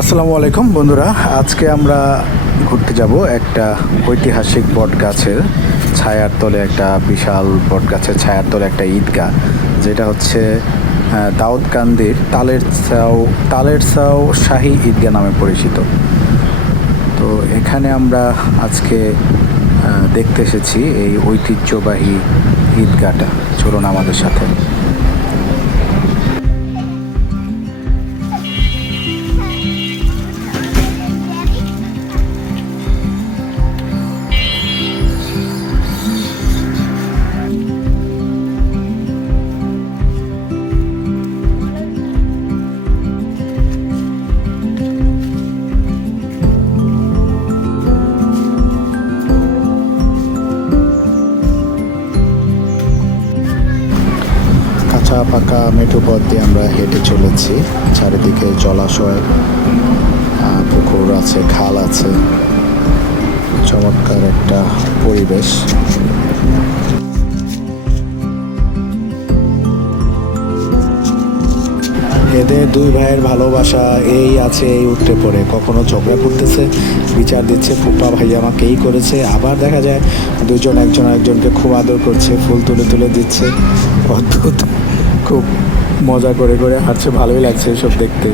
আসসালামু আলাইকুম বন্ধুরা। আজকে আমরা ঘুরতে যাব একটা ঐতিহাসিক বট গাছের ছায়ার তলে একটা বিশাল বট গাছের ছায়ার তলে একটা ঈদগাহ যেটা হচ্ছে আহ, দাউদকান্দির তালের ছাও তালের ছাও শাহী ঈদগাহ নামে পরিচিত। তো এখানে আমরা আজকে দেখতে এসেছি এই ঐতিহ্যবাহী ঈদগাহটা। চলুন আমাদের সাথে। পাকা মেঠো পথ দিয়ে আমরা হেঁটে চলেছি। চারিদিকে জলাশয় পুকুর আছে, খাল আছে। চমৎকার একটা পরিবেশ। এদের দুই ভাইয়ের ভালোবাসা এই আছে, এই উঠতে পড়ে। কখনো ঝগড়া করতেছে, বিচার দিচ্ছে, ফুপা ভাই আমাকে এই করেছে। আবার দেখা যায়, দুজন একজন একজনকে খুব আদর করছে, ফুল তুলে তুলে দিচ্ছে। অদ্ভুত খুব মজা করে করে হাঁটছে, ভালোই লাগছে এসব দেখতে।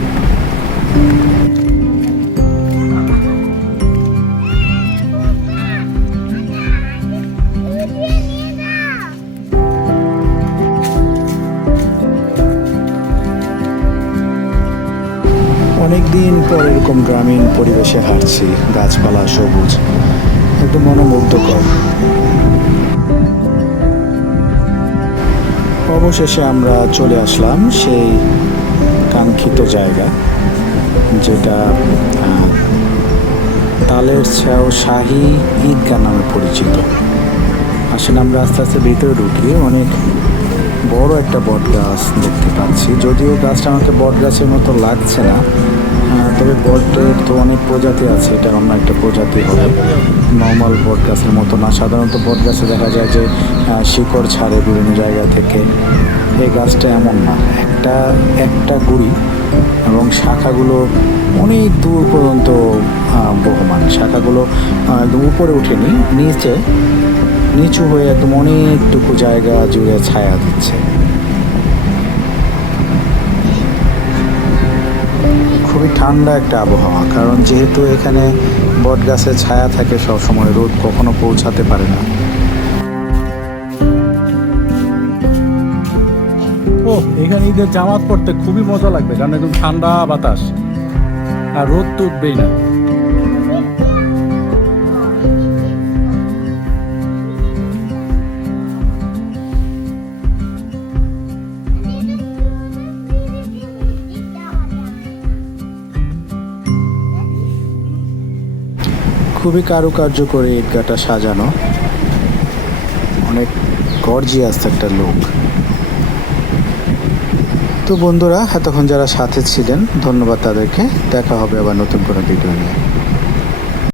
অনেক দিন পর এরকম গ্রামীণ পরিবেশে হাঁটছি, গাছপালা সবুজ একটু মনোমুগ্ধকর। অবশেষে আমরা চলে আসলাম সেই কাঙ্ক্ষিত জায়গা যেটা তালের ছাও শাহি ঈদগাহ নামে পরিচিত। আসলে আমরা আস্তে আস্তে ভিতরে ঢুকি, অনেক বড় একটা বট গাছ দেখতে পাচ্ছি। যদিও গাছটা আমাকে বট গাছের মতো লাগছে না তবে বটের তো অনেক প্রজাতি আছে, এটা অন্য একটা প্রজাতি হবে। নর্মাল বট গাছের মতো না, সাধারণত বট গাছে দেখা যায় যে শিকড় ছাড়ে বিভিন্ন জায়গা থেকে। এই গাছটা এমন না, একটা একটা গুড়ি এবং শাখাগুলো অনেক দূর পর্যন্ত বহমান। শাখাগুলো একদম উপরে উঠেনি, নিচে, নিচু হয়ে একদম অনেকটুকু জায়গা জুড়ে ছায়া দিচ্ছে। ঠান্ডা একটা আবহাওয়া, কারণ যেহেতু এখানে বট গাছের ছায়া থাকে সব সময় রোদ কখনো পৌঁছাতে পারে না। ও এখানে ঈদের জামাত পড়তে খুবই মজা লাগবে, কারণ একদম ঠান্ডা বাতাস। আর রোদ তো উঠবেই না। খুবই কারুকার্য করে ঈদগাটা সাজানো। অনেক গর্জিয়াস একটা লোক তো বন্ধুরা, এতক্ষণ যারা সাথে ছিলেন, ধন্যবাদ তাদেরকে। দেখা হবে আবার নতুন কোনো ভিডিও নিয়ে।